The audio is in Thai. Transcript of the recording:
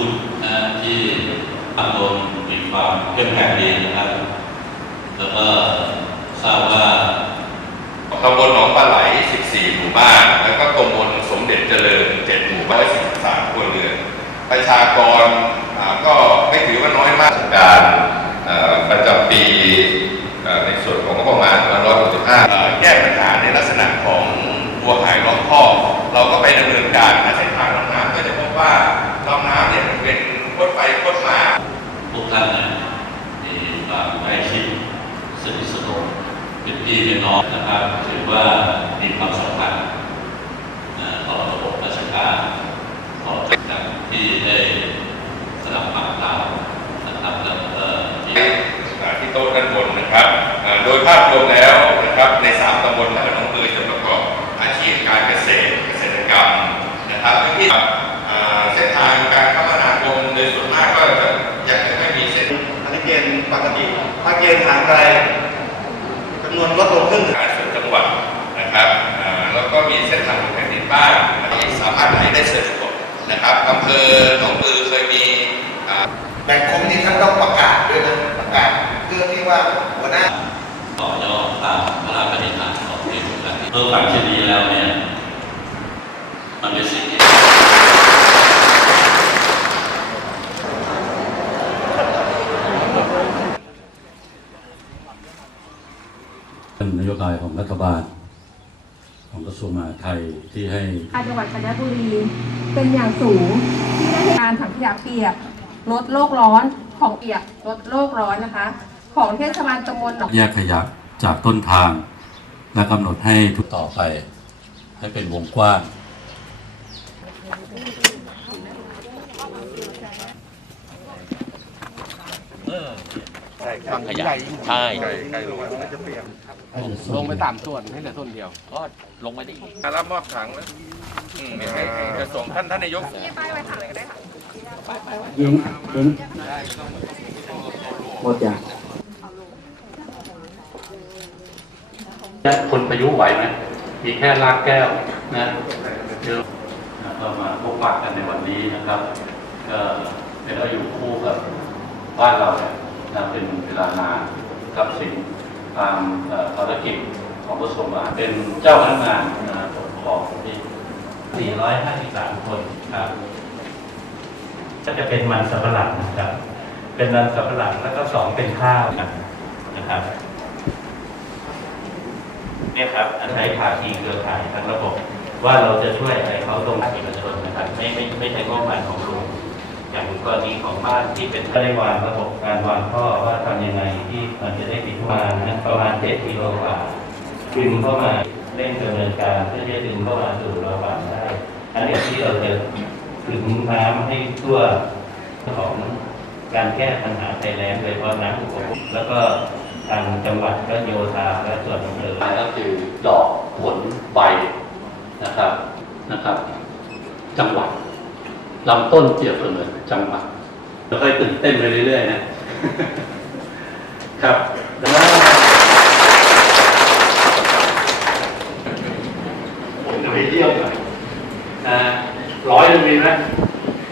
ุทธนะที่ทำตนมีความเข้มแข็งดีนะครับ แล้วก็ทราบว่าตำบลหนองปลาไหล 14 หมู่บ้าน แล้วก็ตำบลสมเด็จเจริญ 7 หมู่บ้าน13ครัวเรือน ประชากรก็ไม่ถือว่าน้อยมากการประจำปีในส่วนของงบประมาณ165แก้ปัญหาในลักษณะของวัวหายล้อมคอกเราก็ไปดำเนินการในเส้นทางน้ำก็จะพบว่า เป็นพี่เป็นน้องนะครับถือว่ามีความสำคัญต่อระบบราชการขอจากที่ได้สนับสนุนเรานะครับแล้วก็ที่อ่ที่โต๊ะด้านบนนะครับ โดยภาพรวมแล้วนะครับในสามตำบลและน้องเบือจะประกอบอาชีพการเกษตรเกษตรกรรมนะครับที่เส้นทางการคมนาคมโดยส่วนมากก็จะยังไม่มีเส้นอันนี้เกณฑ์ปกติถ้าเกณฑ์ทางไกลจำนวนลดลงครึ่งทางส่วนจังหวัดนะครับอ่าแล้วก็มีเส้นทางของแผ่นดินบ้างที่สามารถไหลได้สะดวกนะครับอำเภอหนองปือเคยมีอ่าแบ่งคมนี้ท่านต้องประกาศด้วยนะประกาศเพื่อที่ว่าหัวหน้าต่อยอดตามพระราชปณิธานของในหลวงรัชกาลที่เพิ่มฝังเช่นนี้แล้วเนี่ยมันเป็นสิ่งที่ เป็นน โยบายของรัฐบาล ของกระทรวงมหาดไทยที่ให้จังหวัดกาญจนบุรีเป็นอย่างสูงที่ได้เหตุการณ์ถังขยะเปียกลดโลกร้อนของเปียกลดโลกร้อนนะคะ ของเทศบาลตำบลหนองแยกขยะจากต้นทาง และกำหนดให้ทุกต่อไป ให้เป็นวงกว้าง ฟังขยะใช่ลงไปสามส่วนให้เหลือส่วนเดียว ก็ลงมาดิรับมอบถังแล้วอืมให้ให้จะส่งท่านท่านนายกคนประยุไหวไหมมีแค่ลากแก้วนะเดี๋ยวนะก็มาพบปะกันในวันนี้นะครับ ก็เป็นเราอยู่คู่กับบ้านเราเนี่ย นะเป็นเวลานานกับสิ่งตามภารกิจของกระทรวงมหาเป็นเจ้าพนักงานนะปกครองที่ 453 คนครับก็จะเป็นมันสำปะหลังนะครับ เป็นมันสำปะหลังแล้วก็สองเป็นข้าวนะครับเนี่ยครับอันใช้ภาคีเครือข่ายทั้งระบบ ว่าเราจะช่วยอะไรเขาตรงภาคเอกชนนะครับ ไม่ไม่ไม่ใช่งบประมาณของลุงอย่าง กรณีของบ้านที่เป็นก็ได้วางระบบการวางท่อว่าทำยังไงที่มันจะได้ปิดมานะประมาณ7กิโลกว่าดึงเข้ามาเร่งดำเนินการเพื่อที่จะดึงเข้ามาสู่ระหว่างได้ อันนี้ที่เราจะถึงน้ำให้ทั่วของการแก้ปัญหาภัยแล้งโดยเฉพาะน้ำอุปโภคแล้วก็ทางจังหวัดก็โยธาและส่วนอำเภอก็คือดอกผลใบนะครับนะครับ จังหวัด ลำต้นเปรียบเสมือนจังหวัดเราค่อยตื่นเต้นไปเรื่อยๆนะครับแล้ว